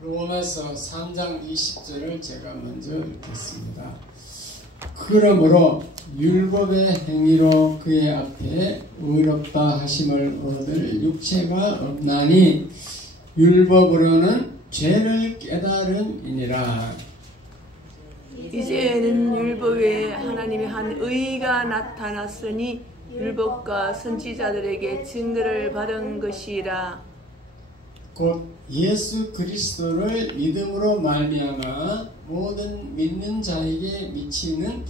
로마서 3장 20절을 제가 먼저 읽겠습니다. 그러므로 율법의 행위로 그의 앞에 의롭다 하심을 얻을 육체가 없나니 율법으로는 죄를 깨달음이니라. 이제는 율법에 하나님의 한 의가 나타났으니 율법과 선지자들에게 증거를 받은 것이라. 곧 예수 그리스도를 믿음으로 말미암아 모든 믿는 자에게 미치는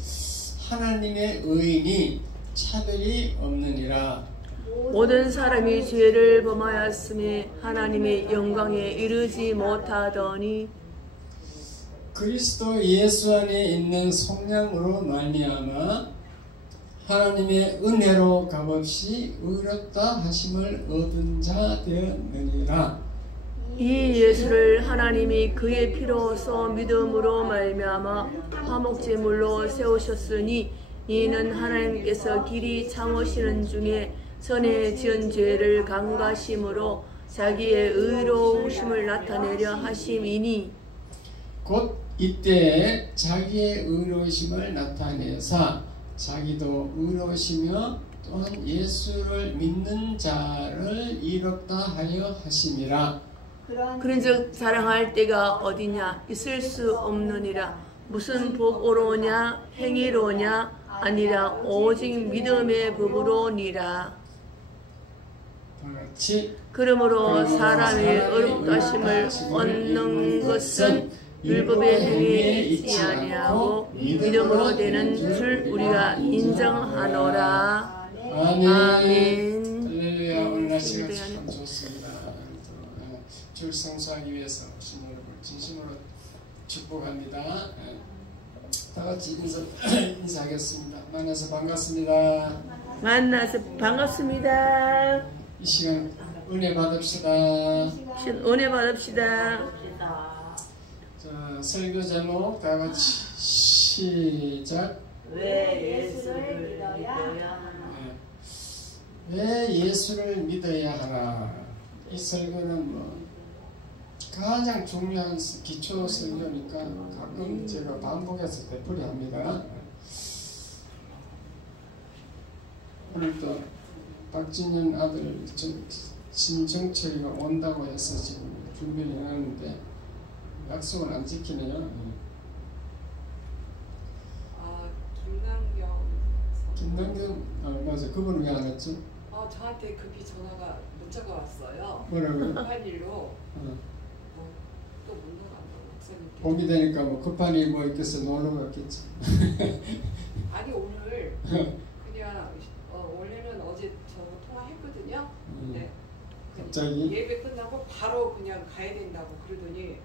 하나님의 의인이 차별이 없느니라. 모든 사람이 죄를 범하였음에 하나님의 영광에 이르지 못하더니 그리스도 예수 안에 있는 속량으로 말미암아 하나님의 은혜로 값없이 의롭다 하심을 얻은 자 되었느니라. 이 예수를 하나님이 그의 피로써 믿음으로 말미암아 화목제물로 세우셨으니 이는 하나님께서 길이 참으시는 중에 전에 지은 죄를 강가심으로 자기의 의로우심을 나타내려 하심이니 곧 이때에 자기의 의로우심을 나타내사 자기도 의로우시며 또한 예수를 믿는 자를 이롭다 하여 하심이라. 그런즉 자랑할 때가 어디냐 있을 수 없느니라. 무슨 법으로냐 행위로냐 아니라 오직 믿음의 법으로니라. 그러므로 사람의 의롭다심을 얻는 것은 율법의 행위에 있지 아니하고 믿음으로 되는 줄 우리가 인정하노라. 아멘. 할렐루야. 오늘 날씨가 참 좋습니다. 줄 성수하기 위해서 오신 여러분 진심으로 축복합니다. 다 같이 인사하겠습니다. 만나서 반갑습니다. 만나서 반갑습니다. 이 시간 은혜 받읍시다. 은혜 받읍시다. 자, 설교 제목 다 같이 시작. 왜 예수를 믿어야 하나? 왜 예수를 믿어야 하나? 이 설교는 가장 중요한 기초 설교니까 가끔 제가 반복해서 되풀이합니다. 오늘도 박진현 아들 신정철이가 온다고 해서 지금 준비를 해놨는데 약속은 안 지키네요. 김남경 맞아. 그분은 왜 안 왔죠? 저한테 급히 문자가 왔어요. 뭐라고요? 급한 일로 또 못 나간다고 목사님께. 봄이 되니까 급한 일 있겠어 놀러 갔겠지. 아니 오늘 그냥 원래는 어제 저 통화했거든요. 근데 갑자기 예배 끝나고 바로 그냥 가야 된다고 그러더니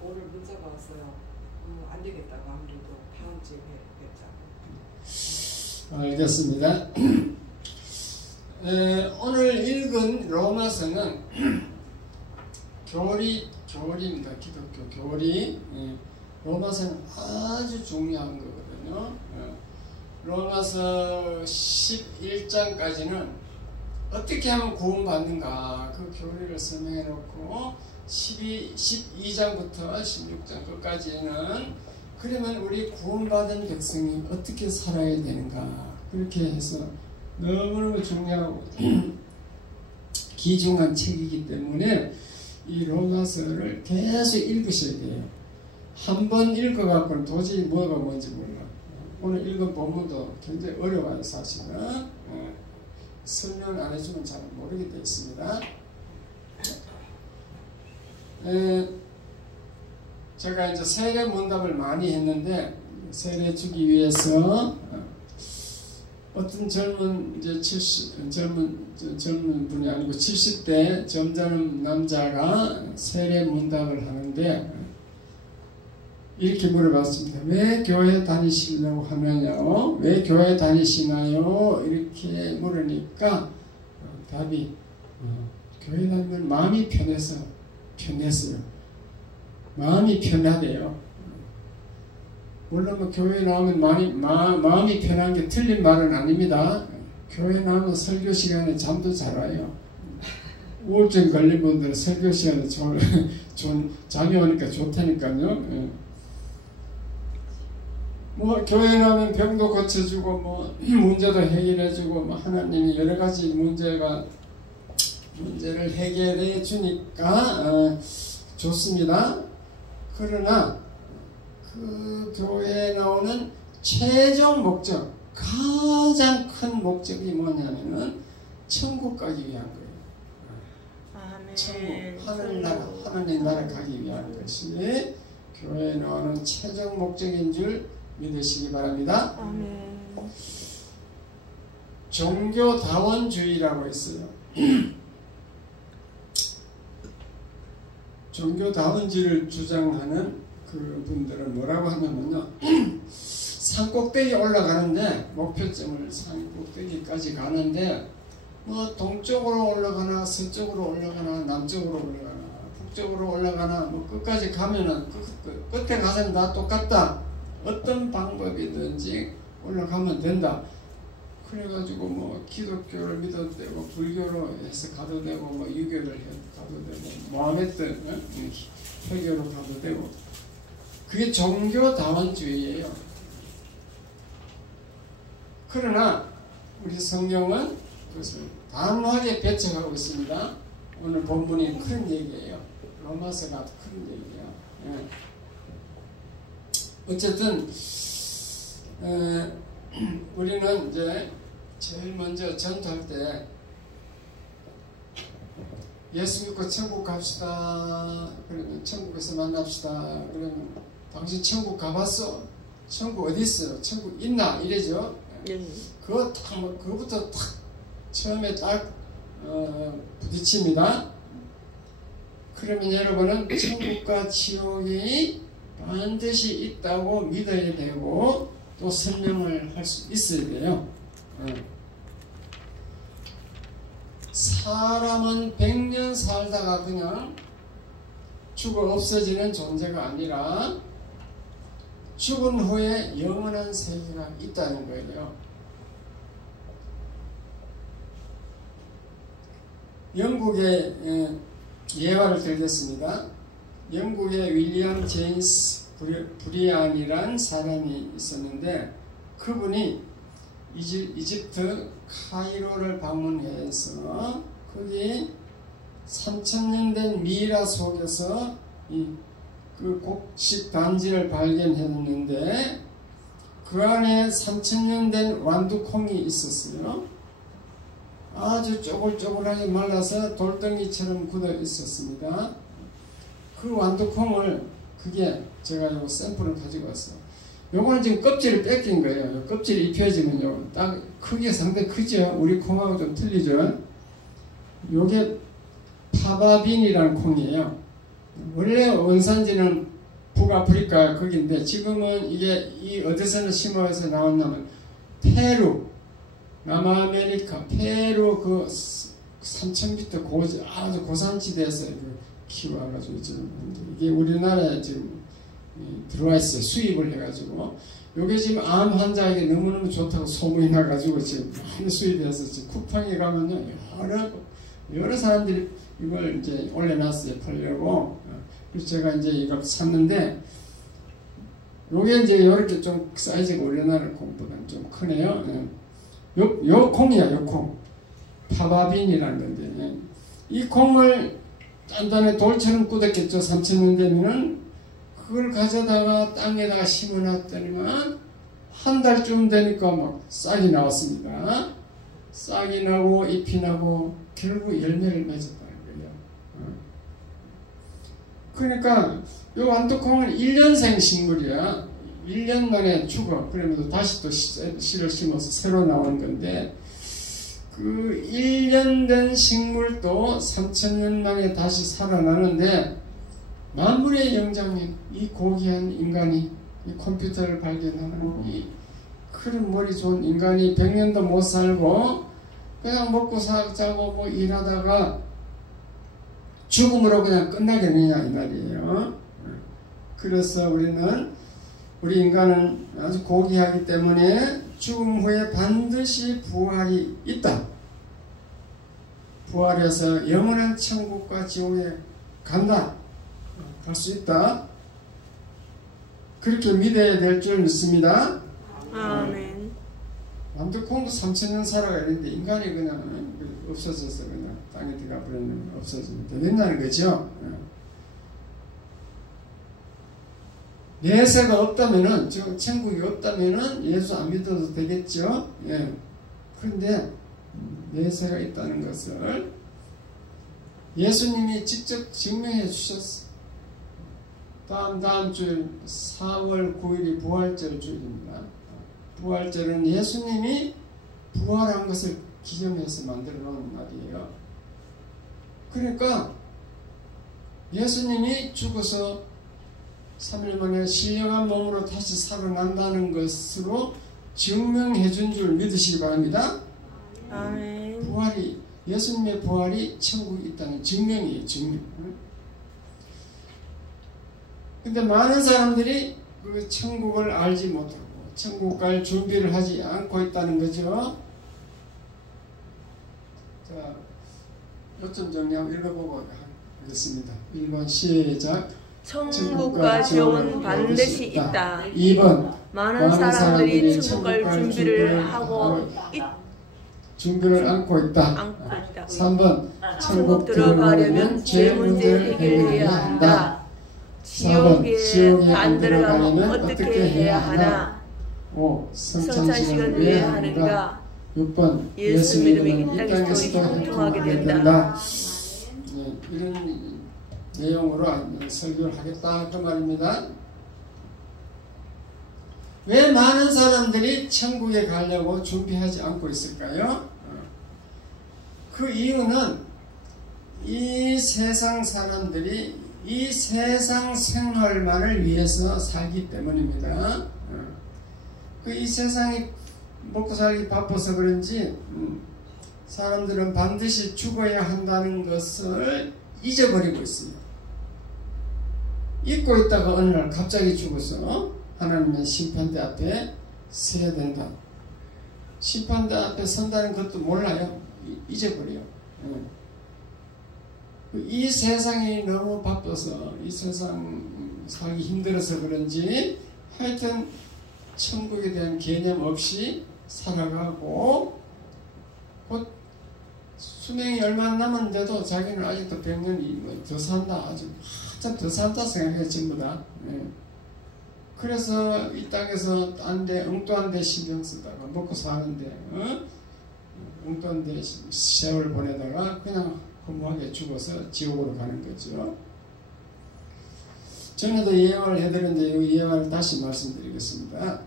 오늘 문자가 왔어요. 안 되겠다고 아무래도 다음 주에 뵙자고. 알겠습니다. 오늘 읽은 로마서는 교리입니다. 기독교 교리. 로마서는 아주 중요한 거거든요. 로마서 11장까지는 어떻게 하면 구원받는가 그 교리를 설명해 놓고 12장부터 16장 끝까지는 그러면 우리 구원받은 백성이 어떻게 살아야 되는가 그렇게 해서 너무너무 중요하고 귀중한 책이기 때문에 이 로마서를 계속 읽으셔야 돼요. 한 번 읽어갖고는 도저히 뭐가 뭔지 몰라. 오늘 읽은 본문도 굉장히 어려워요. 사실은 설명 안 해주면 잘 모르게 되어 있습니다. 제가 이제 세례 문답을 많이 했는데 세례 주기 위해서 어떤 젊은 분이 아니고 70대 점잖은 남자가 세례 문답을 하는데 이렇게 물어봤습니다. 왜 교회 다니시려고 하느냐고? 왜 교회 다니시나요? 이렇게 물으니까 답이 교회 다니면 마음이 편했어요. 마음이 편하대요. 물론 교회 나오면 마음이 편한 게 틀린 말은 아닙니다. 교회 나오면 설교 시간에 잠도 잘 와요. 우울증 걸린 분들은 설교 시간에 잠이 오니까 좋다니까요. 예. 뭐 교회 나오면 병도 고쳐주고 뭐 문제도 해결해주고 뭐 하나님이 여러 가지 문제를 해결해 주니까 좋습니다. 그러나 그 교회에 나오는 최종 목적, 가장 큰 목적이 뭐냐면은 천국 가기 위한 거예요. 아멘. 천국, 하늘나라, 하나님 나라 가기 위한 것이 교회에 나오는 최종 목적인 줄 믿으시기 바랍니다. 아멘. 종교다원주의라고 있어요. 종교다원주의를 주장하는 그 분들은 뭐라고 하냐면요. 산 꼭대기 올라가는데 목표점을 산 꼭대기까지 가는데 뭐 동쪽으로 올라가나 서쪽으로 올라가나 남쪽으로 올라가나 북쪽으로 올라가나 뭐 끝까지 가면은 끝에 가서는 다 똑같다. 어떤 방법이든지 올라가면 된다. 그래가지고 뭐 기독교를 믿어도 되고 불교로 해서 가도 되고 뭐 유교를 가도 되고 모하메드 회교로 가도 되고 그게 종교다원주의예요. 그러나 우리 성경은 그것을 단호하게 배척하고 있습니다. 오늘 본문이 큰 얘기예요. 로마서가 큰 얘기예요. 어쨌든 우리는 이제 제일 먼저 전도할 때 예수 믿고 천국 갑시다. 그러면 천국에서 만납시다. 그러면 당신 천국 가봤어? 천국 어디 있어요? 천국 있나? 이래죠. 그거부터 탁 처음에 딱 부딪힙니다. 그러면 여러분은 천국과 지옥이 반드시 있다고 믿어야 되고 또 설명을 할 수 있어야 돼요. 사람은 100년 살다가 그냥 죽어 없어지는 존재가 아니라 죽은 후에 영원한 세계가 있다는 거예요. 영국의 예화를 들겠습니다. 영국의 윌리엄 제임스 브리안이란 사람이 있었는데 그분이 이집트 카이로를 방문해서 거기 3000년 된 미이라 속에서 그 곡식 단지를 발견했는데 그 안에 3000년 된 완두콩이 있었어요. 아주 쪼글쪼글하게 말라서 돌덩이처럼 굳어 있었습니다. 그 완두콩을 그게 제가 요 샘플을 가지고 왔어요. 요거는 지금 껍질을 뺏긴 거예요. 껍질이 입혀지면요. 딱 크기가 상당히 크죠. 우리 콩하고 좀 틀리죠. 요게 파바빈이라는 콩이에요. 원래 원산지는 북아프리카 거기인데 지금은 이게 어디서는 심어서 나왔냐면 페루, 남아메리카, 페루 그 3000m 아주 고산지대에서 키워가지고 지금 이게 우리나라에 지금 들어와 있어요. 수입을 해가지고 요게 지금 암 환자에게 너무너무 좋다고 소문이 나가지고 지금 많이 수입해서 지금 쿠팡에 가면요 여러 사람들이 이걸 이제 올려놨어요. 팔려고. 그래서 제가 이제 이걸 샀는데 요게 이제 이렇게 좀 사이즈가 우리나라 콩보다는 좀 크네요. 요 콩이야. 요 콩 파바빈이라는 건데 이 콩을 단단히 돌처럼 굳었겠죠. 3000년 되면은 그걸 가져다가 땅에다가 심어놨더니만 한 달쯤 되니까 막 싹이 나왔습니다. 싹이 나고 잎이 나고 결국 열매를 맺었다는 거예요. 그러니까 이 완두콩은 1년생 식물이야. 1년 만에 죽어. 그러면서 다시 또 씨를 심어서 새로 나온 건데 그 1년 된 식물도 3000년 만에 다시 살아나는데 만물의 영장님, 이 고귀한 인간이 이 컴퓨터를 발견하는 이 그런 머리 좋은 인간이 100년도 못 살고 그냥 먹고 자고 뭐 일하다가 죽음으로 그냥 끝나겠느냐 이 말이에요. 그래서 우리 인간은 아주 고귀하기 때문에 죽음 후에 반드시 부활이 있다. 부활해서 영원한 천국과 지옥에 간다. 갈 수 있다. 그렇게 믿어야 될 줄 믿습니다. 아멘. 남두콩도 3,000년 살아가 있는데 인간이 그냥 없어져서 그냥 땅에 들어가 버리면 없어지면 되겠다는 거죠. 내세가 없다면은, 즉 천국이 없다면은 예수 안 믿어도 되겠죠. 예. 그런데 내세가 있다는 것을 예수님이 직접 증명해 주셨어. 다음 주일 4월 9일이 부활절 주일입니다. 부활절은 예수님이 부활한 것을 기념해서 만들어 놓은 날이에요. 그러니까 예수님이 죽어서 3일 만에 신령한 몸으로 다시 살아난다는 것으로 증명해 준 줄 믿으시기 바랍니다. 아멘. 예수님의 부활이 천국에 있다는 증명이에요. 증명. 근데 많은 사람들이 그 천국을 알지 못하고 천국 갈 준비를 하지 않고 있다는 거죠. 자, 요점 정리하고 읽어보고 하겠습니다. 1번 시작. 천국과 지옥은 반드시 있다. 2번 많은 사람들이 천국 갈 준비를 안고 있다. 3번 천국 들어가려면 죄 문제 해결해야 한다. 지옥에 안 들어가면 어떻게 해야 하나? 5. 성찬식은 왜 하는가? 6번 예수 믿음이 이 땅에서도 형통하게 된다. 네, 이런 내용으로 설교를 하겠다 그 말입니다. 왜 많은 사람들이 천국에 가려고 준비하지 않고 있을까요? 그 이유는 이 세상 사람들이 이 세상 생활만을 위해서 살기 때문입니다. 이 세상이 먹고 살기 바빠서 그런지 사람들은 반드시 죽어야 한다는 것을 잊어버리고 있습니다. 잊고 있다가 어느 날 갑자기 죽어서 하나님의 심판대 앞에 서야 된다. 심판대 앞에 선다는 것도 몰라요. 잊어버려요. 이 세상이 너무 바빠서 이 세상 살기 힘들어서 그런지 하여튼 천국에 대한 개념 없이 살아가고 곧 수명이 얼마 남았는데도 자기는 아직도 100년 더 산다. 아주 한참 더 산다 생각해요. 전부 다. 그래서 이 땅에서 엉뚱한 데 신경 쓰다가 먹고 사는데 엉뚱한 데 세월 보내다가 그냥 허무하게 죽어서 지옥으로 가는 거죠. 전에도 예언을 해드렸는데 이 예언을 다시 말씀드리겠습니다.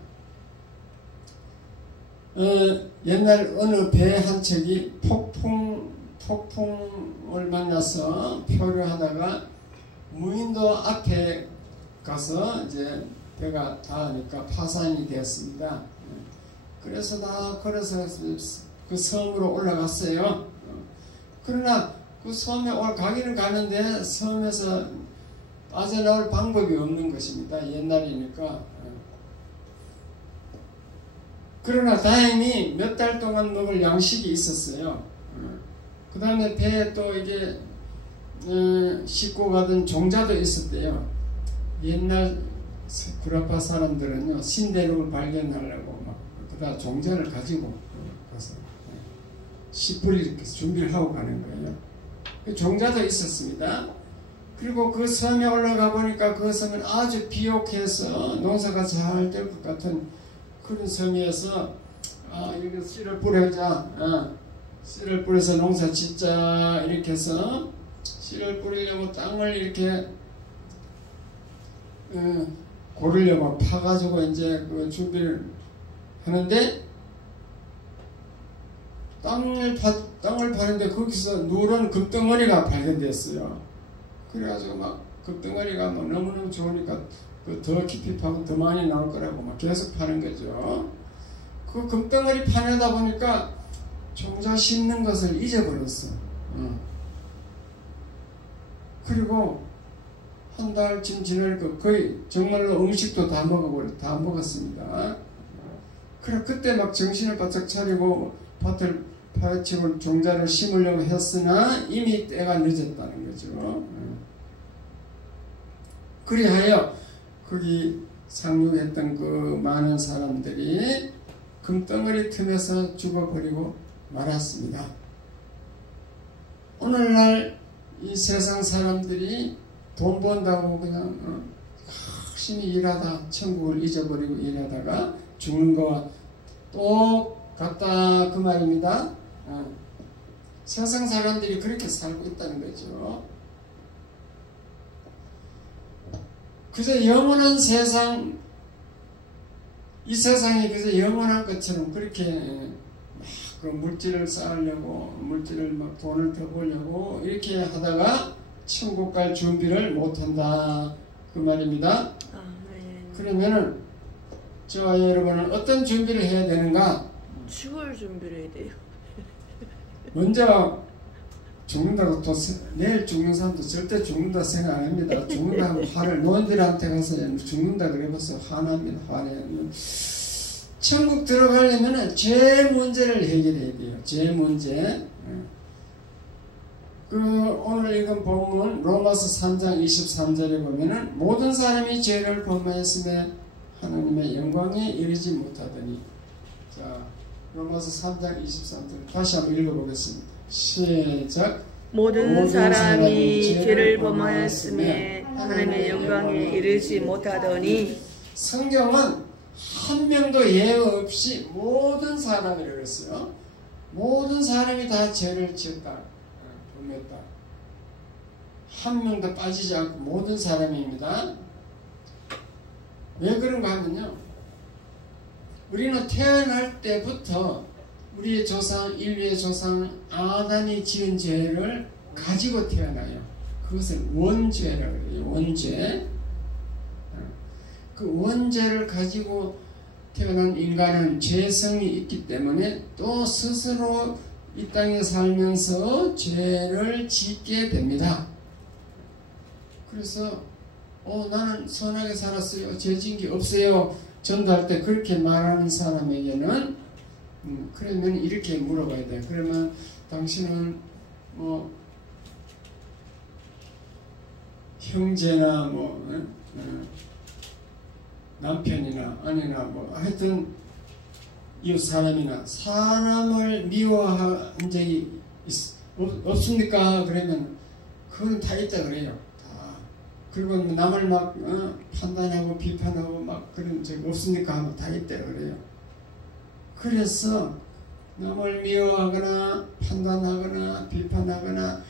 옛날 어느 배 한 척이 폭풍을 만나서 표류하다가 무인도 앞에 가서 이제 배가 닿으니까 파산이 되었습니다. 그래서 그 섬으로 올라갔어요. 그러나 그 섬에 가기는 가는데 섬에서 빠져나올 방법이 없는 것입니다. 옛날이니까. 그러나 다행히 몇 달 동안 먹을 양식이 있었어요. 그 다음에 배에 또 이게 싣고 가던 종자도 있었대요. 옛날 구라파 사람들은요, 신대륙을 발견하려고 막 그다 종자를 가지고 가서 싣불 이렇게 준비를 하고 가는 거예요. 종자도 있었습니다. 그리고 그 섬에 올라가 보니까 그 섬은 아주 비옥해서 농사가 잘 될 것 같은 그런 섬이어서 이거 씨를 뿌려자. 씨를 뿌려서 농사 짓자. 이렇게 해서 씨를 뿌리려고 땅을 이렇게 고르려고 파가지고 이제 그 준비를 하는데 땅을 파는데 거기서 누런 금덩어리가 발견됐어요. 그래가지고 막 금덩어리가 막 너무너무 좋으니까 더 깊이 파고 더 많이 나올 거라고 막 계속 파는 거죠. 그 금덩어리 파내다 보니까 종자 심는 것을 잊어버렸어. 그리고 한 달쯤 지나니까 거의 정말로 음식도 다 먹었습니다. 그래 그때 막 정신을 바짝 차리고 밭을 파헤치고 종자를 심으려고 했으나 이미 때가 늦었다는 거죠. 그리하여 거기 상륙했던 그 많은 사람들이 금덩어리 틈에서 죽어버리고 말았습니다. 오늘날 이 세상 사람들이 돈 번다고 그냥 열심히 일하다 천국을 잊어버리고 일하다가 죽는 거와 똑같다 그 말입니다. 세상 사람들이 그렇게 살고 있다는 거죠. 그저 영원한 세상, 이 세상이 그저 영원한 것처럼 그렇게 막 그 물질을 쌓으려고, 물질을 막 돈을 더 벌려고 이렇게 하다가 천국 갈 준비를 못한다 그 말입니다. 그러면은 저와 여러분은 어떤 준비를 해야 되는가? 죽을 준비를 해야 돼요. 먼저 죽는다고 또 내일 죽는 사람도 절대 죽는다 생각 안 합니다. 죽는다고 화를 노인들한테 가서 죽는다 그래봐서 화납니다. 화내요. 천국 들어가려면 죄 문제를 해결해야 돼요. 죄 문제. 그 오늘 읽은 본문 로마서 3장 23절에 보면은 모든 사람이 죄를 범하였으며 하나님의 영광에 이르지 못하더니. 자, 로마서 3장 23절 다시 한번 읽어보겠습니다. 시작. 모든 사람이 죄를 범하였으며 하나님의 영광에 이르지 못하더니. 성경은 한 명도 예외 없이 모든 사람이라고 했어요. 모든 사람이 다 죄를 지었다, 범했다. 한 명도 빠지지 않고 모든 사람입니다. 왜 그런가 하면요, 우리는 태어날 때부터 우리의 조상, 인류의 조상 아담이 지은 죄를 가지고 태어나요. 그것을 원죄라고 해요. 원죄. 그 원죄를 가지고 태어난 인간은 죄성이 있기 때문에 또 스스로 이 땅에 살면서 죄를 짓게 됩니다. 그래서 나는 선하게 살았어요, 죄 지은 게 없어요 전도할 때 그렇게 말하는 사람에게는 그러면 이렇게 물어봐야 돼요. 그러면 당신은 형제나 남편이나 아내나 하여튼 이웃 사람이나 사람을 미워한 적이 없습니까? 그러면 그건 다 있다 그래요. 다. 그리고 남을 막 판단하고 비판하고 막 그런 적 없습니까? 하면 다 있다 그래요. 그래서 남을 미워하거나 판단하거나 비판하거나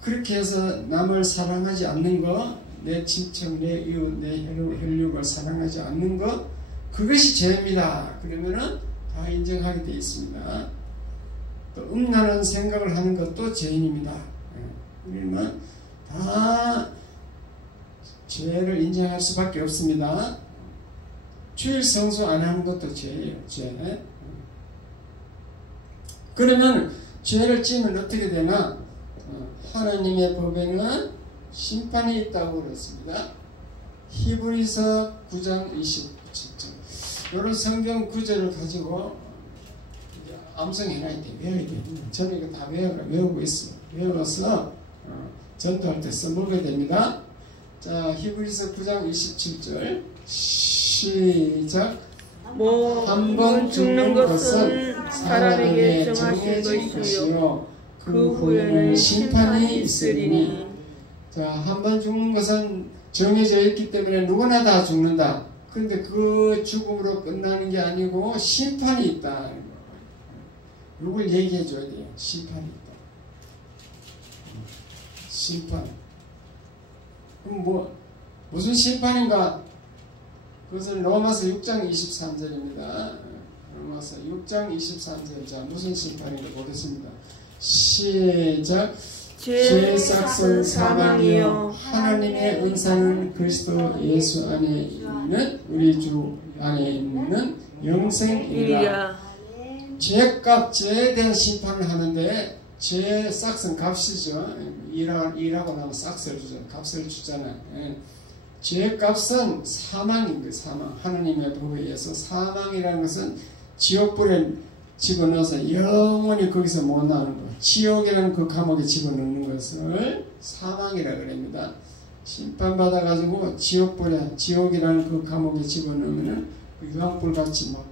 그렇게 해서 남을 사랑하지 않는 거, 내 친척, 내 이웃, 내 혈육을 사랑하지 않는 것, 그것이 죄입니다. 그러면은 다 인정하게 되어 있습니다. 또 음란한 생각을 하는 것도 죄인입니다. 우리는 다 죄를 인정할 수밖에 없습니다. 주일 성수 안 하는 것도 죄예요. 죄. 그러면 죄를 지으면 어떻게 되나? 하나님의 법에는 심판이 있다고 그랬습니다. 히브리서 9장 27절. 이런 성경 구절을 가지고 암송해놔야 돼. 외워야 돼. 저는 이거 다 외우고 있어요. 외워서 전도할 때 써먹어야 됩니다. 자, 히브리서 9장 27절 시작. 한 번 죽는 것은 사람에게 정하신 것이요 그 후에는 심판이 있으리니. 자, 한 번 죽는 것은 정해져 있기 때문에 누구나 다 죽는다. 그런데 그 죽음으로 끝나는 게 아니고 심판이 있다. 이걸 얘기해 줘야 돼요. 심판이 있다. 심판. 그럼 무슨 심판인가? 그것은 로마서 6장 23절입니다. 로마서 6장 23절. 자, 무슨 심판인가 보겠습니다. 시작. 죄의 싹은 사망이요 하나님의 은사는 그리스도 예수 안에 있는 우리 주 안에 있는 영생이라. 죄값, 죄에 대한 심판을 하는데 죄의 싹은 값이죠. 일하고 나면 싹을 주잖아요. 값을 주잖아요. 죄값은 사망인 거예요. 사망. 하나님의 법에 의해서 사망이라는 것은 지옥불에 집어넣어서 영원히 거기서 못 나오는 것, 지옥이라는 그 감옥에 집어넣는 것을 사망이라 그럽니다. 심판받아가지고 지옥이라는 그 감옥에 집어넣으면 유황불같이 막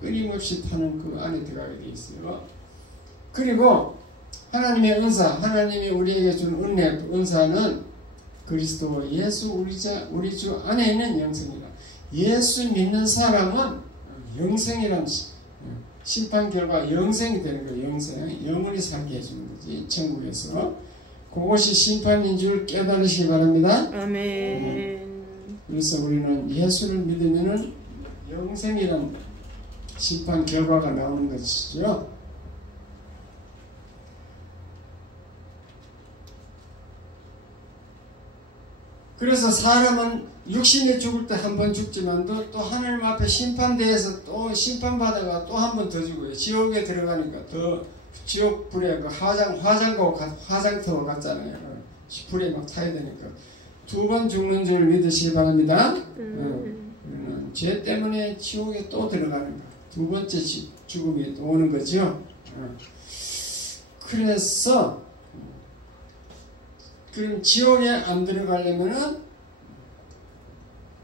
끊임없이 타는 그 안에 들어가게 돼 있어요. 그리고 하나님의 은사, 하나님이 우리에게 준 은사는 그리스도 예수 우리 주 안에 있는 영생이다. 예수 믿는 사람은 영생이란 심판 결과 영생이 되는 거예요. 영원히 살게 해주는 거지. 천국에서. 그것이 심판인 줄 깨달으시기 바랍니다. 아멘. 그래서 우리는 예수를 믿으면은 영생이란 심판 결과가 나오는 것이죠. 그래서 사람은 육신에 죽을 때 한 번 죽지만도 또 하나님 앞에 심판대에서 또 심판받아가 또 한 번 더 죽어요. 지옥에 들어가니까 더 지옥 불에 그 화장터로 갔잖아요. 불에 막 타야 되니까 두 번 죽는 줄 믿으시기 바랍니다. 죄 때문에 지옥에 또 들어가는 거야. 두 번째 죽음이 또 오는 거죠. 그래서 그럼 지옥에 안 들어가려면은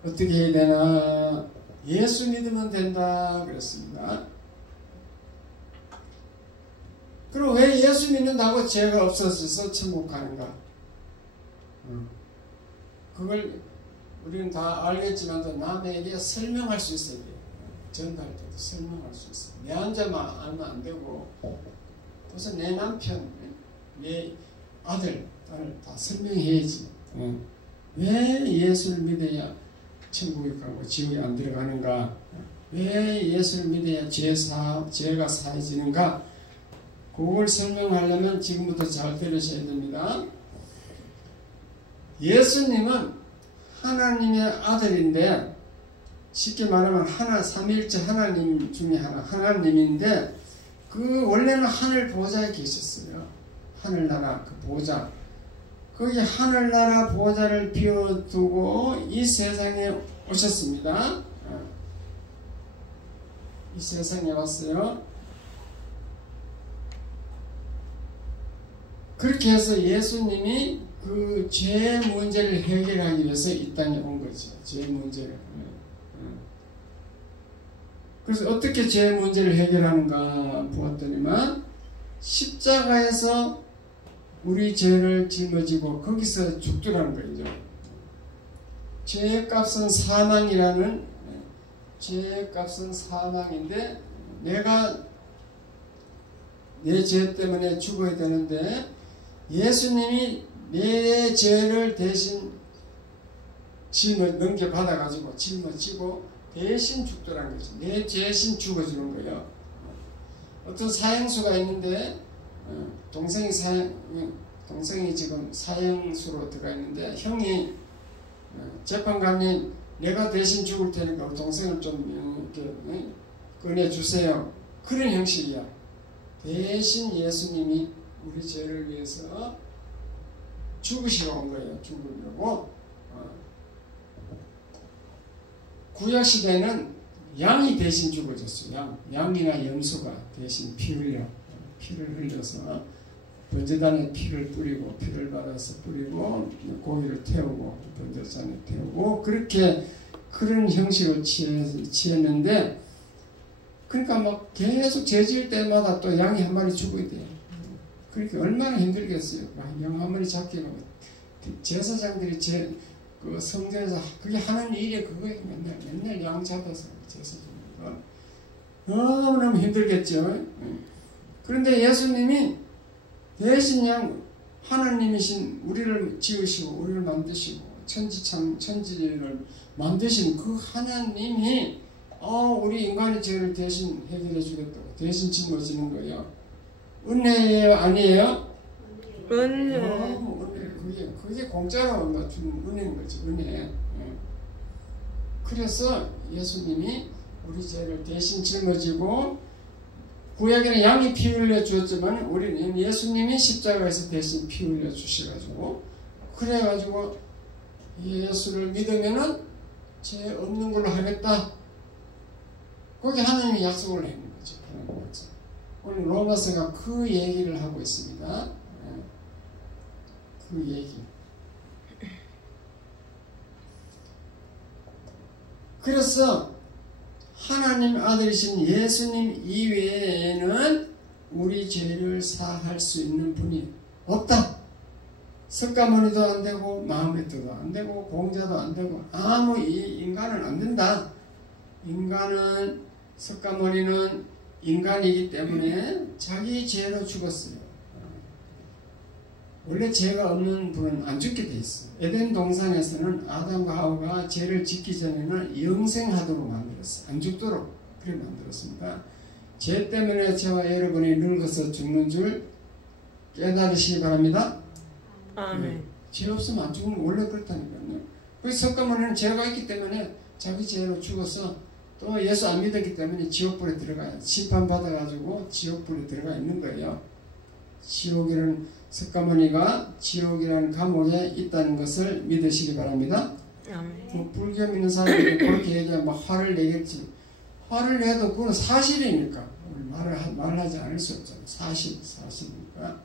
어떻게 해야 되나? 예수 믿으면 된다 그랬습니다. 그럼 왜 예수 믿는다고 죄가 없어져서 천국 가는가? 그걸 우리는 다 알겠지만 남에게 설명할 수 있어야 돼요. 전달 때도 설명할 수 있어요. 내 혼자만 알면 안 되고 그래서 내 남편, 내 아들, 딸을 다 설명해야지. 왜 예수를 믿어야 천국에 가고 지옥에 안 들어가는가? 왜 예수를 믿어야 죄가 사해지는가? 그걸 설명하려면 지금부터 잘 들으셔야 됩니다. 예수님은 하나님의 아들인데 쉽게 말하면 삼위일체 하나님 중에 하나님인데 그 원래는 하늘 보좌에 계셨어요. 하늘나라 그 보좌. 거기 하늘나라 보좌를 비워두고 이 세상에 오셨습니다. 이 세상에 왔어요. 그렇게 해서 예수님이 그 죄 문제를 해결하기 위해서 이 땅에 온 거죠. 죄 문제를. 그래서 어떻게 죄 문제를 해결하는가 보았더니만 십자가에서 우리 죄를 짊어지고 거기서 죽더라는 거죠. 죄값은 사망인데 내가 내 죄 때문에 죽어야 되는데 예수님이 내 죄를 대신 넘겨받아가지고 짊어지고 대신 죽더라는 거죠. 내 대신 죽어주는 거예요. 어떤 사형수가 있는데 동생이 지금 사형수로 들어가 있는데 형이 재판관님 내가 대신 죽을 테니까 우리 동생을 좀 이렇게 꺼내주세요. 그런 형식이야. 대신 예수님이 우리 죄를 위해서 죽으시러 온 거예요. 죽으려고. 구약시대는 양이 대신 죽어졌어요. 양이나 염소가 대신 피를 흘려서 번제단에 피를 뿌리고 피를 받아서 뿌리고 고기를 태우고 번제단에 태우고 그렇게 그런 형식을 취했는데 그러니까 막 계속 죄 지을 때마다 또 양이 한 마리 죽어야 돼요. 그러니까 얼마나 힘들겠어요. 양 한 마리 잡기가 제사장들이 그 성전에서 그게 하는 일이 그거예요. 맨날 양 잡아서 제사 지는 거 너무너무 힘들겠죠. 그런데 예수님이 대신 하나님이신 우리를 지으시고 우리를 만드시고 천지를 만드신 그 하나님이 우리 인간의 죄를 대신 해결해 주겠다고 대신 짊어지는 거예요. 은혜예요? 아니에요? 은혜. 그게 공짜로 주는 은혜인 거죠. 은혜. 그래서 예수님이 우리 죄를 대신 짊어지고 구약에는 양이 피 흘려 주었지만 우리는 예수님이 십자가에서 대신 피 흘려 주셔가지고 그래가지고 예수를 믿으면은 죄 없는 걸로 하겠다. 거기 하나님이 약속을 했는 거죠. 오늘 로마서가 그 얘기를 하고 있습니다. 그 얘기. 그래서 하나님 아들이신 예수님 이외에는 우리 죄를 사할 수 있는 분이 없다. 석가모니도 안 되고 마음레트도 안 되고 공자도 안 되고 아무 인간은 안 된다. 인간은 석가모니는 인간이기 때문에 자기 죄로 죽었어요. 원래 죄가 없는 분은 안 죽게 돼 있어요. 에덴 동산에서는 아담과 하와가 죄를 짓기 전에는 영생하도록 만들었어요. 안 죽도록 그렇게 만들었습니다. 죄 때문에 저와 여러분이 늙어서 죽는 줄 깨달으시기 바랍니다. 아멘. 죄 없으면 안 죽는 거 원래 그렇다니까요. 그 석가모니는 죄가 있기 때문에 자기 죄로 죽어서 또 예수 안 믿었기 때문에 지옥불에 들어가요. 심판받아가지고 지옥불에 들어가 있는 거예요. 지옥이라는 석가모니가 지옥이라는 감옥에 있다는 것을 믿으시기 바랍니다. 아멘. 불교 믿는 사람들이 그렇게 얘기하면 화를 내겠지. 화를 내도 그건 사실이니까 말하지 않을 수 없잖아요. 사실이니까.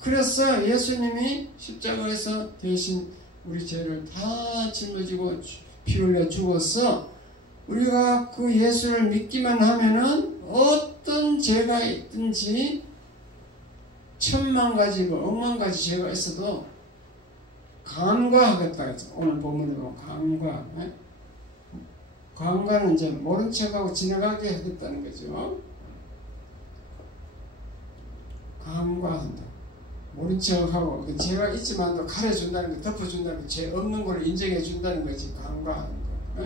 그래서 예수님이 십자가에서 대신 우리 죄를 다 짊어지고 피 흘려 죽어서 우리가 그 예수를 믿기만 하면은 어떤 죄가 있든지 1000만 가지, 10,000,000 가지 죄가 있어도 간과하겠다 했죠. 오늘 본문에 보면 간과. 간과는 이제 모른 척하고 지나가게 하겠다는 거죠. 간과한다. 모른 척하고 그 죄가 있지만도 가려준다는 거, 덮어준다는 거, 죄 없는 걸 인정해준다는 거지. 간과하는 거.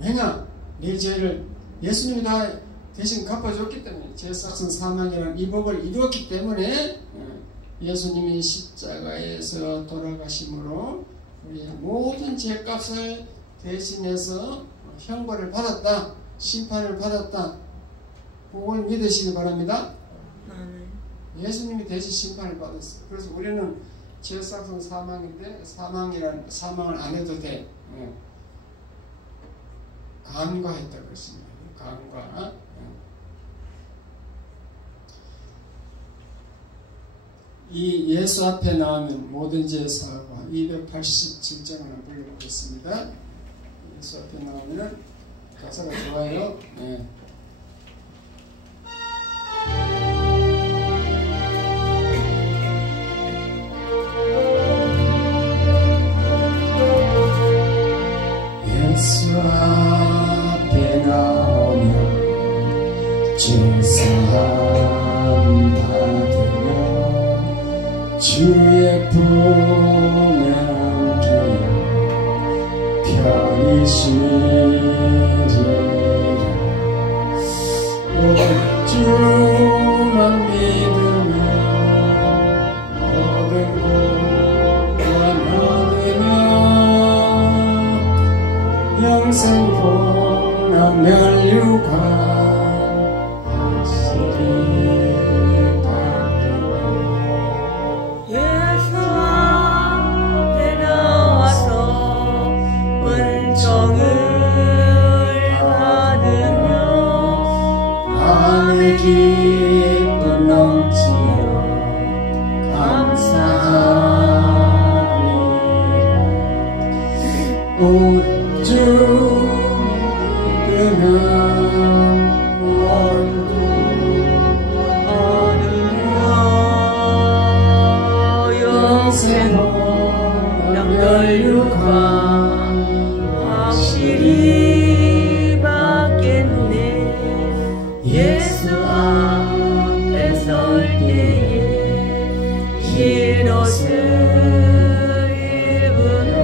왜냐? 내 죄를 예수님이 다 대신 갚아줬기 때문에 죄삭선 사망이라는 이 복을 이루었기 때문에 예수님이 십자가에서 돌아가심으로 우리의 모든 죄값을 대신해서 형벌을 받았다. 심판을 받았다. 그걸 믿으시기 바랍니다. 예수님이 대신 심판을 받았어요. 그래서 우리는 죄삭선 사망인데 사망을 안 해도 돼. 간과했다 그랬습니다. 간과. 이 예수 앞에 나오면 모든 죄 사하고 287장을 한번 불러보겠습니다. 예수 앞에 나오면 가사가 좋아요. 네. 예수 앞에 나오면 죄사함 받으며 주의 품에 안기어 편히 쉬리라. 주만 믿으면 모든 구원 얻으며 영생 복락 면류관 확실히 예수 앞에 나와서 은총을 받으며 마음의 기쁨 넘치며 감사하리라. 주 믿으면 영생 널유가 확실히 받겠네. 예수 앞에 설 때에 흰 옷을 입으며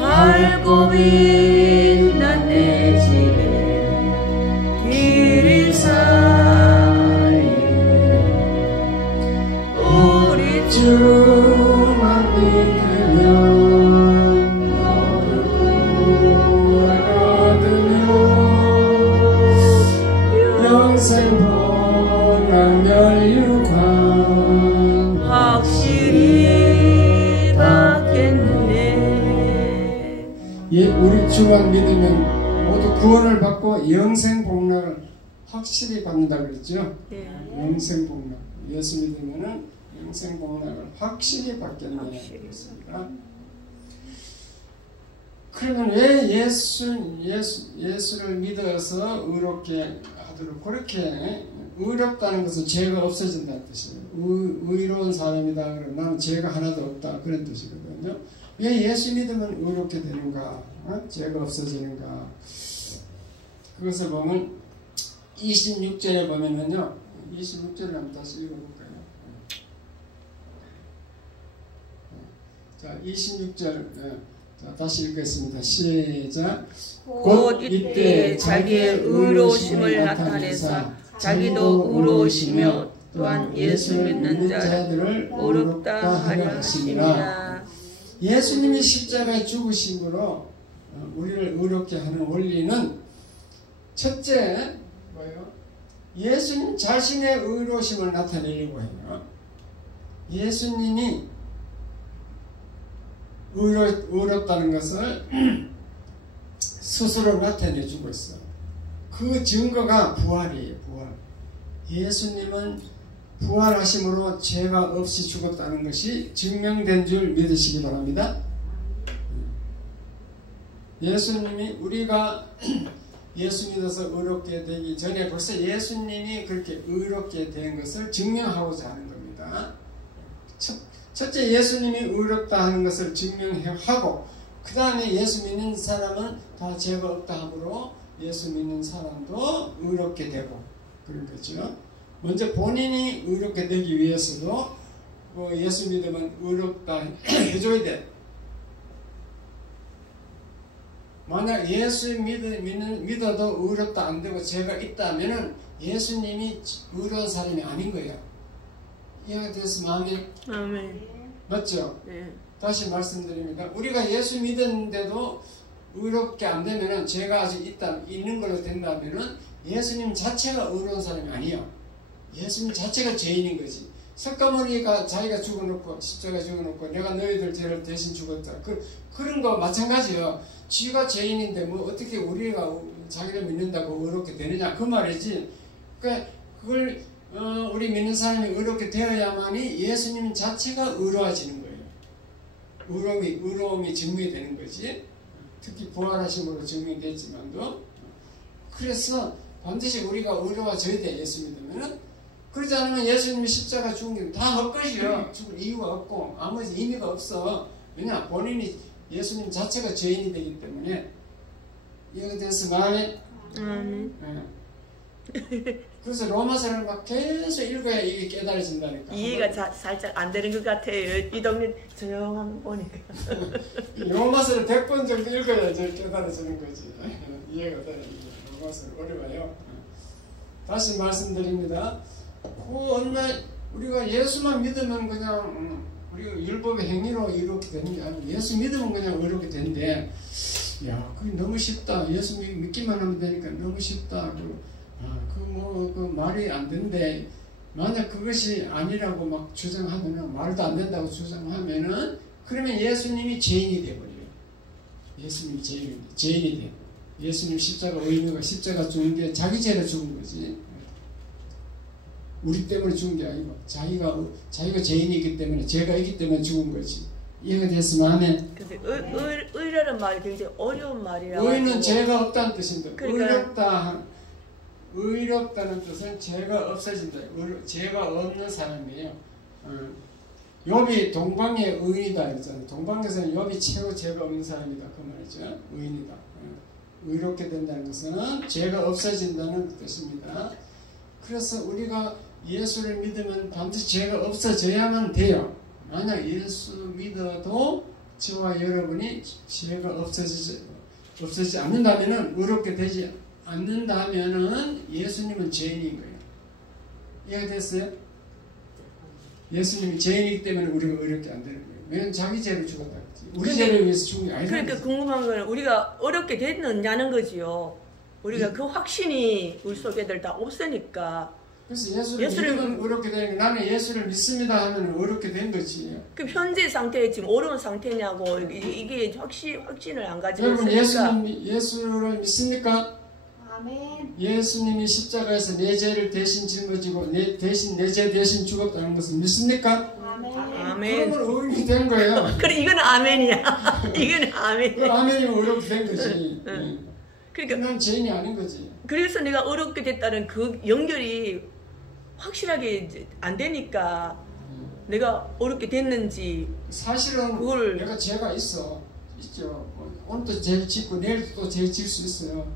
밝고 빛난 내 집에 길이 살리. 우리 주만 믿으면 너를 구원하며 영생 복락 면류관 확실히 받겠네. 우리 주만 믿으면 모두 구원을 받고 영생 복락을 확실히 받는다 그랬죠. 네. 영생 복락. 예수 믿으면은 영생 복락을 확실히 받겠네. 그렇습니다. 그러면 왜 예수를 믿어서 의롭게 하도록 그렇게 의롭다는 것은 죄가 없어진다는 뜻이에요. 의로운 사람이다. 그러면 나는 죄가 하나도 없다. 그런 뜻이거든요. 왜 예수 믿으면 의롭게 되는가? 죄가 없어지는가? 그것을 보면 26절에 보면은요. 26절을 한번 다시 읽어볼까요? 자, 26절. 자, 다시 읽겠습니다. 시작. 곧 이때 자기의 의로우심을 나타내사 자기도 의로우시며 또한 예수 믿는 자들을 의롭다 하려 하심이라. 예수님이 십자가에 죽으심으로 우리를 의롭게 하는 원리는 첫째 뭐예요? 예수님 자신의 의로우심을 나타내려고 해요. 예수님이 의롭다는 것을 스스로 나타내주고 있어. 그 증거가 부활이에요. 부활. 예수님은 부활하심으로 죄가 없이 죽었다는 것이 증명된 줄 믿으시기 바랍니다. 예수님이 우리가 예수 믿어서 의롭게 되기 전에 벌써 예수님이 그렇게 의롭게 된 것을 증명하고자 하는 겁니다. 첫째 예수님이 의롭다 하는 것을 증명하고 그 다음에 예수 믿는 사람은 다 죄가 없다 하므로 예수 믿는 사람도 의롭게 되고 그런 거죠. 먼저 본인이 의롭게 되기 위해서도 예수 믿으면 의롭다 해줘야 돼. 만약 예수 믿어도 의롭다 안 되고 죄가 있다면은 예수님이 의로운 사람이 아닌 거예요. 이해가 돼서 마음에 아멘. 맞죠? 네. 다시 말씀드립니다. 우리가 예수 믿었는데도 의롭게 안 되면은 죄가 아직 있는 걸로 된다면은 예수님 자체가 의로운 사람이 아니야. 예수님 자체가 죄인인 거지. 석가모니가 자기가 죽어놓고 십자가에 죽어놓고 내가 너희들 죄를 대신 죽었다. 그런 거 마찬가지예요. 지가 죄인인데 뭐 어떻게 우리가 자기를 믿는다고 의롭게 되느냐 그 말이지. 그러니까 그걸 우리 믿는 사람이 의롭게 되어야만이 예수님 자체가 의로워지는 거예요. 의로움이 증명이 되는 거지. 특히 부활하심으로 증명됐지만도. 그래서 반드시 우리가 의로워져야 돼. 예수 믿으면은. 그러지 않으면 예수님이 십자가 죽은 게 다 헛것이요. 죽을 이유가 없고 아무 의미가 없어. 왜냐? 본인이 예수님 자체가 죄인이 되기 때문에. 이해가 돼서 마음에 그래서 로마서를 막 계속 읽어야 이게 깨달아진다니까. 이해가 살짝 안 되는 것 같아요. 이 동네 조용한 거 보니까. 로마서를 100번 정도 읽어야 깨달아지는 거지. 이해가 되는 로마서는 어려워요. 다시 말씀드립니다. 얼마 우리가 예수만 믿으면 그냥 우리가 율법의 행위로 이렇게 되는 게 아니고 예수 믿으면 그냥 이렇게 된대. 야, 그게 너무 쉽다. 예수 믿기만 하면 되니까 너무 쉽다. 그 말이 안 된대. 만약 그것이 아니라고 막 주장하면은 말도 안 된다고 주장하면은 그러면 예수님이 죄인이 돼버려요. 예수님이 죄인이 돼. 예수님 십자가 의미가 십자가 죽은 게 자기 죄로 죽은 거지. 우리 때문에 죽은 게 아니고 자기가 죄인이기 때문에 죄가 있기 때문에 죽은 거지. 이해가 됐으면 하면. 근데 의라는 말이 굉장히 어려운 말이라고. 의는 죄가 없다는 뜻입니다. 그러니까 의롭다는 뜻은 죄가 없어진다. 죄가 없는 사람이에요. 욥이 동방의 의인이다 그랬잖아요. 동방에서는 욥이 최고 죄가 없는 사람이다 그 말이죠. 의인이다. 의롭게 된다는 것은 죄가 없어진다는 뜻입니다. 그래서 우리가 예수를 믿으면 반드시 죄가 없어져야만 돼요. 만약 예수 믿어도 저와 여러분이 죄가 없어지지 않는다면은 의롭게 되지 않는다면은 예수님은 죄인인 거예요. 이해가 됐어요? 예수님이 죄인이기 때문에 우리가 의롭게 안 되는 거예요. 왜냐면 자기 죄를 죽었다 그랬지. 우리 죄를 위해서 죽은 게 아니라. 그러니까 궁금한 거는 우리가 어렵게 됐느냐는 거지요. 우리가 그 확신이 우리 속에 다 없으니까. 그래서 예수를 예수를 믿으면 어렵게 되는 게 나는 예수를 믿습니다 하면 어렵게 된 거지. 그 현재 상태에 지금 어려운 상태냐고 이게 확신을 안 가지고 여러분 있으니까. 예수를 믿습니까? 아멘. 예수님이 십자가에서 내 죄를 대신 짊어지고 대신 내 죄 대신 죽었다는 것을 믿습니까? 아멘. 아멘. 그러면 어렵게 된 거예요. 그래 이거는 아멘이야. 이거는 아멘. 그 아멘이면 어렵게 된 거지. 그러니까 난 죄인이 아닌 거지. 그래서 내가 어렵게 됐다는 그 연결이 확실하게 이제 안 되니까 내가 어렵게 됐는지 사실은 그걸- 내가 죄가 있죠. 오늘도 죄 짓고 내일도 또 죄 질 수 있어요.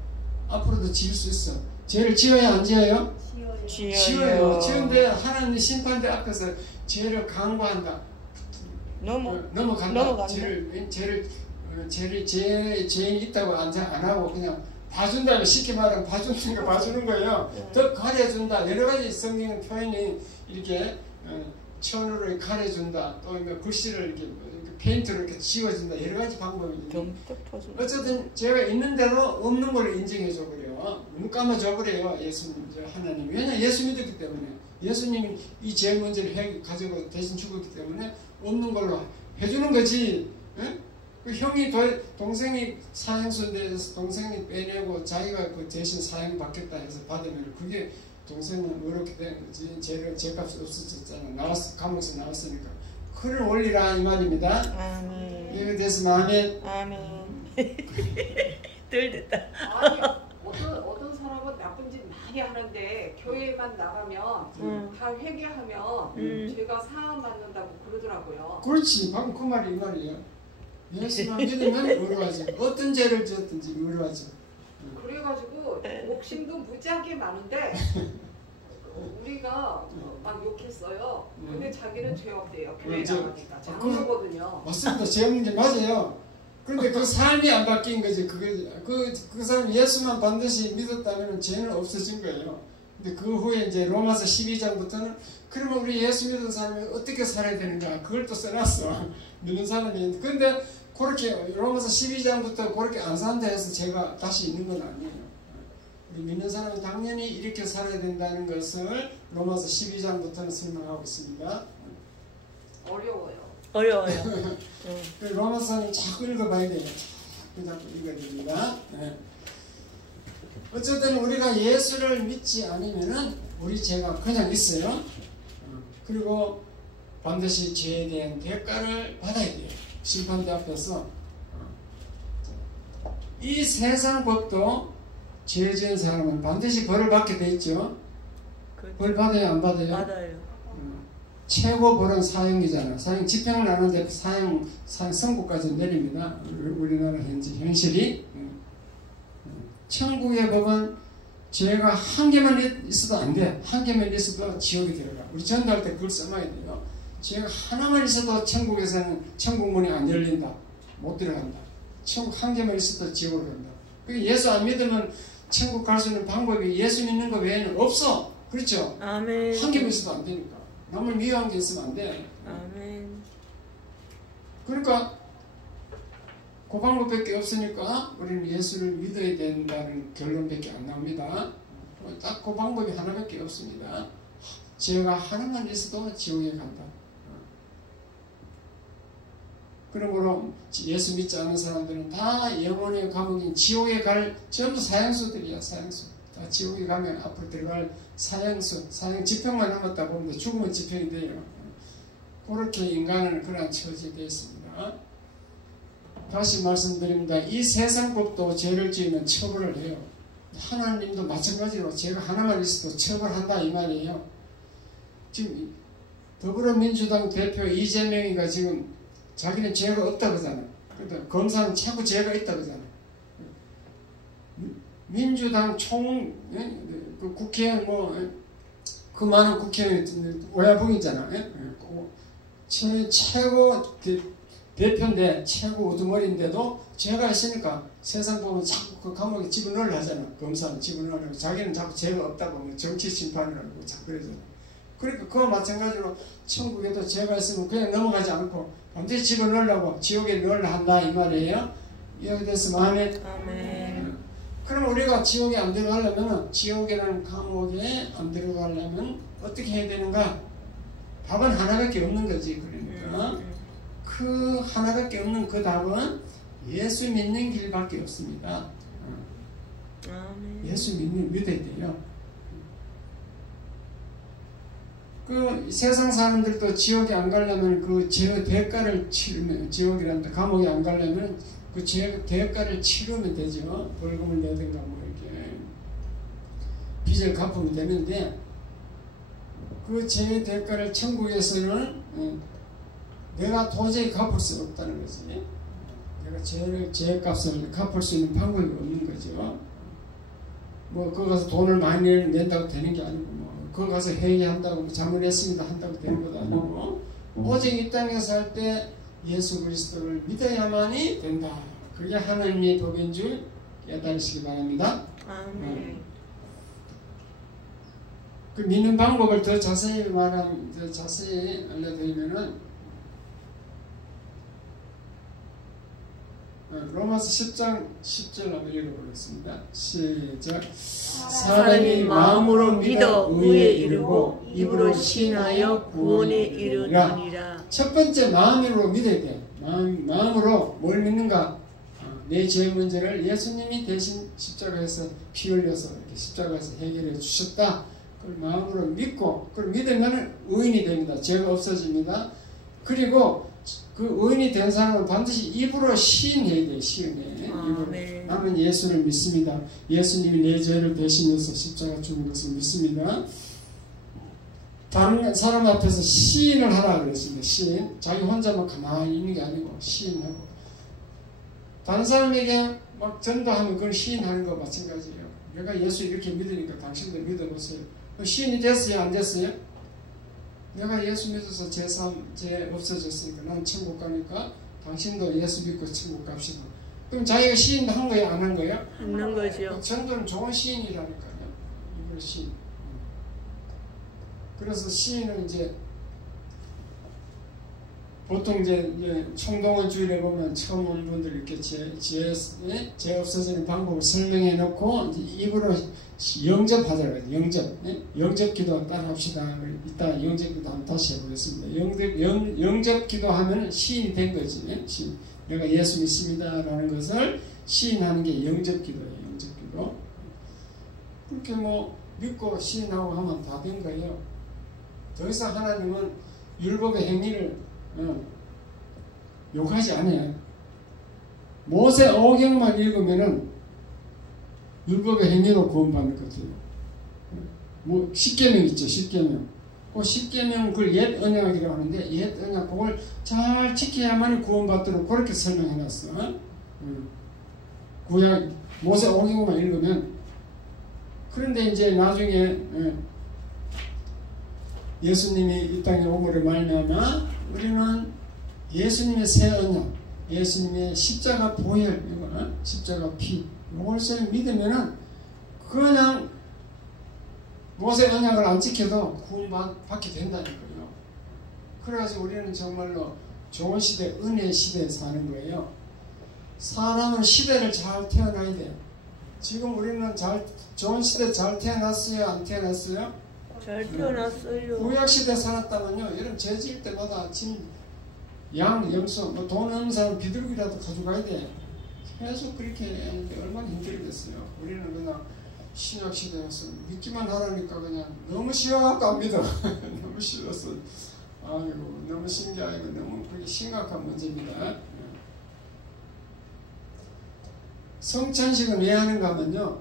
앞으로도 지을 수 있어. 죄를 지어야 안 지어요? 지어요. 지어요. 지은데 하나님 심판대 앞에서 죄를 강구한다. 넘어간다. 죄인이 있다고 안 하고 그냥 봐준다. 쉽게 말하면 봐주는 거 봐주는 거예요. 더 가려준다. 여러 가지 성경 표현이 이렇게 천으로 이렇게 가려준다. 또 글씨를 이렇게 페인트로 이렇게 지워준다. 여러 가지 방법이 있는데 어쨌든 죄가 있는데도 없는 걸 인정해줘 그래요. 눈 감아줘 그래요. 예수님, 하나님. 왜냐 예수 믿었기 때문에. 예수님이 이 죄 문제를 가지고 대신 죽었기 때문에 없는 걸로 해주는 거지. 에? 그 형이 동생이 사형수인데 동생이 빼내고 자기가 그 대신 사형 받겠다 해서 받으면 그게 동생은 어렵게 된 거지. 죄값이 없어졌잖아. 감옥에서 나왔으니까. 그런 원리라 이 말입니다. 아멘. 이거 됐으면 아멘. 아멘. 덜 됐다. 아니 어떤 사람은 나쁜 짓 많이 하는데 교회만 나가면 다 회개하면 죄가 사함 받는다고 그러더라고요. 그렇지. 방금 그 말이 이 말이에요. 예수만 믿으면 의로하죠. 어떤 죄를 지었든지 의로하죠. 그래가지고 목심도 무지하게 많은데 우리가 막 욕했어요. 근데 자기는 죄 없대요. 교회 나가니까 장로거든요. 맞습니다. 죄 없는 게 맞아요. 그런데 그 삶이 안 바뀐 거지. 그 사람 예수만 반드시 믿었다면 죄는 없어진 거예요. 근데 그 후에 이제 로마서 12장부터는 그러면 우리 예수 믿은 사람이 어떻게 살아야 되는가 그걸 또 써놨어. 믿는 사람이. 근데 그렇게 로마서 12장부터 그렇게 안 산다 해서 제가 다시 있는 건 아니에요. 우리 믿는 사람은 당연히 이렇게 살아야 된다는 것을 로마서 12장부터는 설명하고 있습니다. 어려워요. 로마서는 자꾸 읽어봐야 돼요. 자꾸 읽어야 됩니다. 네. 어쨌든 우리가 예수를 믿지 않으면은 우리 죄가 그냥 있어요. 그리고 반드시 죄에 대한 대가를 받아야 돼요. 심판대 앞에서. 이 세상 법도 죄 지은 사람은 반드시 벌을 받게 돼 있죠. 벌 받아요, 안 받아요? 받아요. 최고 벌은 사형이잖아. 사형 집행을 하는데 사형 선고까지 내립니다. 우리나라 현실이. 천국의 법은 죄가 한 개만 있어도 안 돼. 한 개만 있어도 지옥에 들어가. 우리 전도할 때 그걸 써놔야 돼요. 죄가 하나만 있어도 천국에서는 천국 문이 안 열린다. 못 들어간다. 천국 한 개만 있어도 지옥으로 간다. 예수 안 믿으면 천국 갈 수 있는 방법이 예수 믿는 것 외에는 없어. 그렇죠? 아멘. 한 개만 있어도 안 되니까. 남을 미워한 게 있으면 안 돼. 아멘. 그러니까 그 방법밖에 없으니까 우리는 예수를 믿어야 된다는 결론밖에 안 나옵니다. 딱 그 방법이 하나밖에 없습니다. 죄가 하나만 있어도 지옥에 간다. 그러므로 예수 믿지 않는 사람들은 다 영혼의 감옥인 지옥에 갈 전부 사형수들이야. 사형수. 다 지옥에 가면 앞으로 들어갈 사형수. 사형 집행만 남았다 보면 죽으면 집행이 돼요. 그렇게 인간은 그러한 처지에 되어 있습니다. 다시 말씀드립니다. 이 세상 법도 죄를 지으면 처벌을 해요. 하나님도 마찬가지로 죄가 하나만 있어도 처벌한다 이 말이에요. 지금 더불어민주당 대표 이재명이가 지금 자기는 죄가 없다고 하잖아. 그러니까 검사는 자꾸 죄가 있다고 하잖아. 민주당 그 국회의원 그 많은 국회의원 오야붕이잖아. 최고 대표인데 최고 우두머리인데도 죄가 있으니까 세상 보면 자꾸 그 감옥에 집어넣으려 하잖아. 검사는 집어넣으려고. 자기는 자꾸 죄가 없다고 정치 심판이라고 자꾸 그러잖아. 그러니까 그와 마찬가지로 천국에도 죄가 있으면 그냥 넘어가지 않고 반드시 집어넣으려고 지옥에 넣으려 한다 이 말이에요. 이해가 됐으면 아멘. 아멘. 그럼 우리가 지옥에 안 들어가려면, 지옥이라는 감옥에 안 들어가려면 어떻게 해야 되는가? 답은 하나밖에 없는 거지. 그러니까 그 하나밖에 없는 그 답은 예수 믿는 길밖에 없습니다. 예수 믿어야 돼요. 그 세상 사람들도 지옥에 안 가려면 그 죄의 대가를 치르면, 지옥이란다 감옥에 안 가려면 그 죄의 대가를 치르면 되죠. 벌금을 내든가 뭐 이렇게 빚을 갚으면 되는데, 그 죄의 대가를 천국에서는 내가 도저히 갚을 수 없다는 거지. 내가 죄의 값을 갚을 수 있는 방법이 없는 거죠. 뭐 거기 가서 돈을 많이 낸다고 되는 게 아니고, 뭐 거기 가서 회개한다고 잘못했습니다 한다고 되는 것도 아니고, 오직 이 땅에서 할 때 예수 그리스도를 믿어야만이 된다. 그게 하나님의 법인 줄 깨달으시기 바랍니다. 아멘. 그 믿는 방법을 더 자세히 알려드리면은, 로마서 10장 10절 한번 읽어보겠습니다. 시작. 사람이 마음으로 믿어 의에 이르고 입으로 시인하여 구원에 이르느니라. 첫 번째 마음으로 믿어야 돼. 마음으로 뭘 믿는가? 내 죄의 문제를 예수님이 대신 십자가에서 피 흘려서 이렇게 십자가에서 해결해 주셨다. 그걸 마음으로 믿고, 그걸 믿으면 의인이 됩니다. 죄가 없어집니다. 그리고 그 의인이 된 사람은 반드시 입으로 시인해야 돼요. 시인해. 입으로. 나는 예수를 믿습니다. 예수님이 내 죄를 대신해서 십자가 죽은 것을 믿습니다. 다른 사람 앞에서 시인을 하라 그랬습니다. 시인. 자기 혼자만 가만히 있는 게 아니고 시인하고. 다른 사람에게 막 전도하면 그건 시인하는 거 마찬가지예요. 내가 예수 이렇게 믿으니까 당신도 믿어보세요. 시인이 됐어요? 안 됐어요? 내가 예수 믿어서 죄 없어졌으니까 난 천국 가니까 당신도 예수 믿고 천국 갑시다. 그럼 자기가 시인 한 거예요? 안 한 거예요? 하는 거죠. 전도는 좋은 시인이라니까요. 이걸 시인. 그래서 시인은 이제 보통 이제 총동원 주일에 보면 처음 온 분들 이렇게 죄 없어지는 방법을 설명해 놓고 입으로 영접하더라고요. 영접 기도 따라 합시다. 이따 영접 기도 한번 다시 해보겠습니다. 영접 기도 하면 시인이 된 거지. 시인. 내가 예수 믿습니다 라는 것을 시인하는 게 영접 기도예요. 영접 기도. 그렇게 뭐 믿고 시인하고 하면 다 된 거예요. 더 이상 하나님은 율법의 행위를 욕하지 않아요. 모세 오경만 읽으면은 율법의 행위로 구원받는 거죠. 뭐 십계명 있죠. 십계명. 그 십계명 그걸 옛 언약이라고 하는데, 옛 언약 그걸 잘 지켜야만 구원받도록 그렇게 설명해놨어. 구약 모세 오경만 읽으면. 그런데 이제 나중에 예수님이 이 땅에 오므로 말미암아 우리는 예수님의 새 언약, 예수님의 십자가 보혈, 십자가 피, 이것을 믿으면은 그냥 모세 언약을 안 지켜도 구원받게 된다니까요. 그래가지고 우리는 정말로 좋은 시대, 은혜 시대에 사는 거예요. 사람은 시대를 잘 태어나야 돼요. 지금 우리는 좋은 시대 잘 태어났어요? 안 태어났어요? 잘 태어났어요. 구약시대 살았다면요, 여러분 죄 지을 때마다 염소, 뭐 돈 없는 사람 비둘기라도 가져가야 돼. 계속 그렇게 했는데 얼마나 힘들겠어요. 우리는 그냥 신약시대에서 믿기만 하라니까 그냥 너무 쉬워갖고 안 믿어. 너무 쉬워서. 아이고, 너무 신기하고 너무 그게 심각한 문제입니다. 성찬식은 왜 하는가 하면요,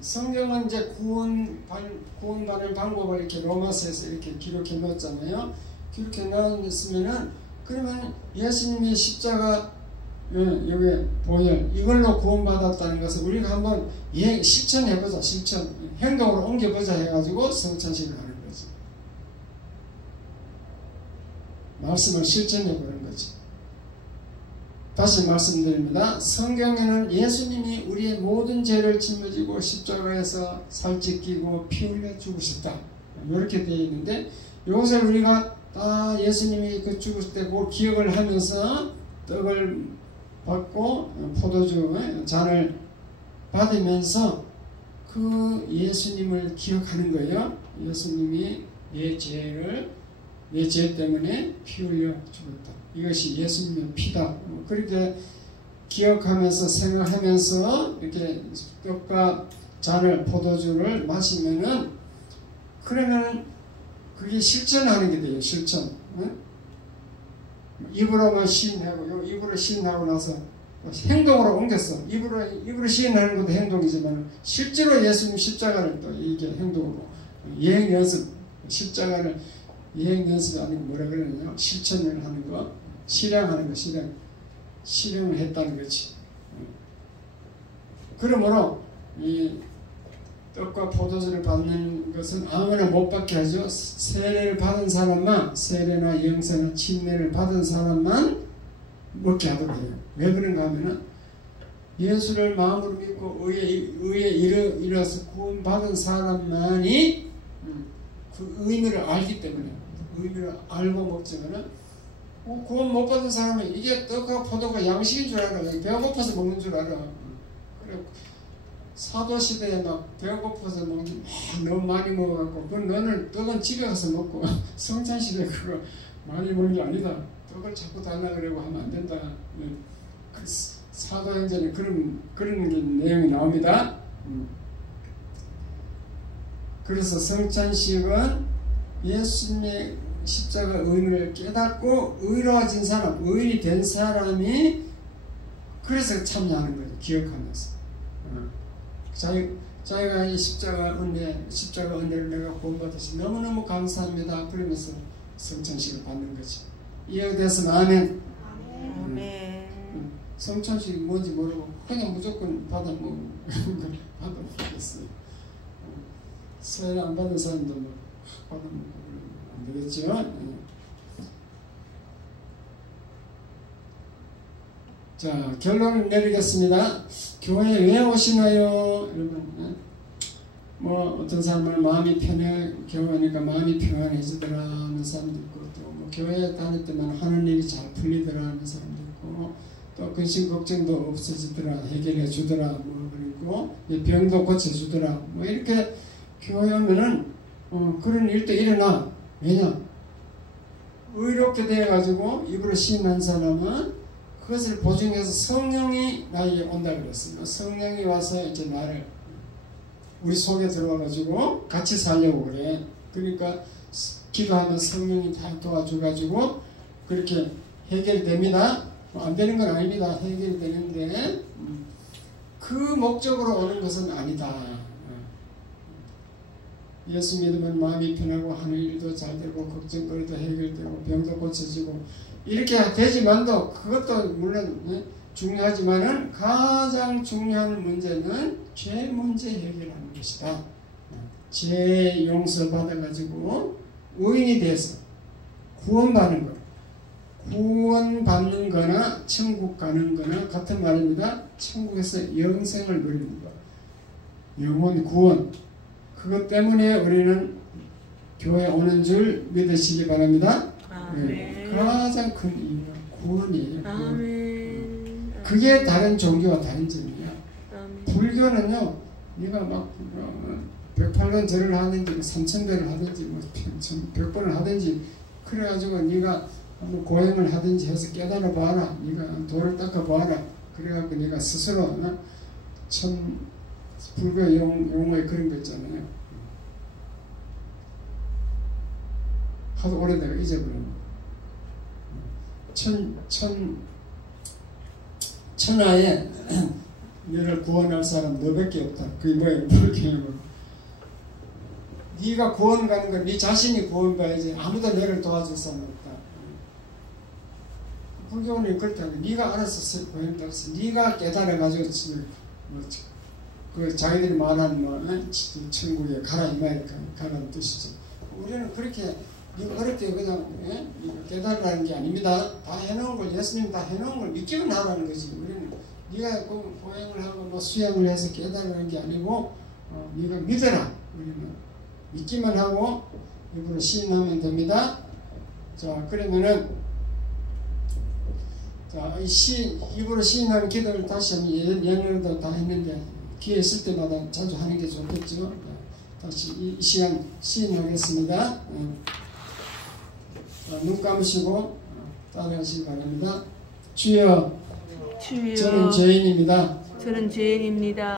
성경은 이제 구원받는 방법을 이렇게 로마서에서 이렇게 기록해 놓았잖아요. 기록해 놓았으면은, 그러면 예수님의 십자가, 여기 보혈, 이걸로 구원받았다는 것을 우리가 한번 실천해보자. 실천. 행동으로 옮겨보자 해가지고 성찬식을 하는 거지. 말씀을 실천해보는 거지. 다시 말씀드립니다. 성경에는 예수님이 우리의 모든 죄를 짊어지고 십자가에서 살찌 끼고 피 흘려 죽으셨다. 이렇게 되어 있는데, 이것을 우리가 다 예수님이 그 죽으실 때 그 기억을 하면서 떡을 받고 포도주 잔을 받으면서 그 예수님을 기억하는 거예요. 예수님이 내 죄 때문에 피 흘려 죽었다. 이것이 예수님의 피다. 그렇게 기억하면서 생각하면서 이렇게 떡과 잔을 포도주를 마시면은 그러면 그게 실천하는 게 돼요. 실천. 입으로만 시인하고 입으로 시인하고 나서 행동으로 옮겼어. 입으로 시인하는 것도 행동이지만 실제로 예수님 십자가를 또 이게 행동으로 예행 연습, 십자가를 예행 연습이 아니고 뭐라 그러느냐, 실천을 하는 거, 실행하는 거, 실행을 했다는 거지. 그러므로 이 떡과 포도주를 받는 것은 아무나 못 받게 하죠. 세례를 받은 사람만, 세례나 영세나 침례를 받은 사람만 먹게 하도록 해요. 왜 그런가 하면은 예수를 마음으로 믿고 의에 이르러서 구원받은 사람만이 그 의미를 알기 때문에, 의미를 알고 먹지만은 구원 못 받은 사람은 이게 떡과 포도가 양식인 줄 알아. 배가 고파서 먹는 줄 알아. 그래 사도시대에 막 배가 고파서 먹는 너무 많이 먹어갖고 그건 너는 떡은 집에 가서 먹고 성찬시대 그거 많이 먹는 게 아니다. 떡을 자꾸 달라 그러고 하면 안 된다. 그 사도행전에 그런 내용이 나옵니다. 그래서 성찬식은 예수님의 십자가 의미를 깨닫고 의로워진 사람, 의인이 된 사람이 그래서 참여하는 거죠. 기억하면서. 자기가 이 십자가 은혜를 내가 구원받으시 너무너무 감사합니다. 그러면서 성찬식을 받는 거지. 이해됐으면 아멘. 아멘. 성찬식이 뭔지 모르고 그냥 무조건 받아먹겠어요. 세례 안 받은 사람도 뭐 받아먹고 안 되겠죠. 자, 결론을 내리겠습니다. 교회에 왜 오시나요? 여러분, 뭐 어떤 사람은 마음이 교회니까 마음이 평안해지더라 하는 사람도 있고, 또 뭐 교회 다닐 때만 하는 일이 잘 풀리더라 하는 사람도 있고, 또 근심 걱정도 없어지더라, 해결해 주더라, 뭐 그리고 병도 고쳐주더라, 뭐 이렇게 교회 오면은 그런 일도 일어나. 왜냐? 의롭게 되어가지고 입으로 시인한 사람은 그것을 보증해서 성령이 나에게 온다 그랬어요. 성령이 와서 이제 나를 우리 속에 들어와가지고 같이 살려고 그래. 그러니까 기도하면 성령이 다 도와줘가지고 그렇게 해결됩니다. 안 되는 건 아닙니다. 해결이 되는데 그 목적으로 오는 것은 아니다. 예수 믿으면 마음이 편하고 하는 일도 잘 되고 걱정거리도 해결되고 병도 고쳐지고 이렇게 되지만도 그것도 물론 중요하지만은 가장 중요한 문제는 죄 문제 해결하는 것이다. 죄 용서 받아가지고 의인이 돼서 구원받는 것. 구원받는 거나 천국 가는 거나 같은 말입니다. 천국에서 영생을 누리는 것. 영혼 구원. 그것 때문에 우리는 교회 오는 줄 믿으시기 바랍니다. 네. 가장 큰 이유가 구원이에요. 구원. 그게 다른 종교와 다른 점이에요. 불교는요, 네가 막 108년 절을 하든지 3000배를 하든지 뭐 100번을 하든지 그래가지고 네가 한번 고행을 하든지 해서 깨달아 봐라. 네가 돌을 닦아 봐라. 그래갖고 네가 스스로 불교 용어에 그런 거 있잖아요. 하도 오래되고 잊어버렸네. 천하에 너를 구원할 사람 너밖에 없다. 그게 뭐예요? 불교용어로. 네가 구원 가는 건 네 자신이 구원 가야지 아무도 너를 도와줄 사람 없다. 불교는 그렇다. 네가 알아서 구원받아서 네가 깨달아가지고 그 자기들이 말하는 천국에 가라 이 말이 가라는 뜻이죠. 우리는 그렇게 어릴 때 그냥 깨달으라는 게 아닙니다. 다 해놓은 걸 예수님 다 해놓은 걸 믿기만 하라는 거지. 우리는 네가 고행을 하고 뭐 수행을 해서 깨달으라는 게 아니고 네가 믿어라. 우리는 믿기만 하고 입으로 시인하면 됩니다. 자, 그러면은 자, 입으로 시인하는 기도를 다시 한번 예전에도 다 했는데 기회 있을 때마다 자주 하는 게 좋겠죠. 다시 이 시간 시인하겠습니다. 눈 감으시고 따라하시기 바랍니다. 주여, 주여, 저는 죄인입니다. 저는 죄인입니다.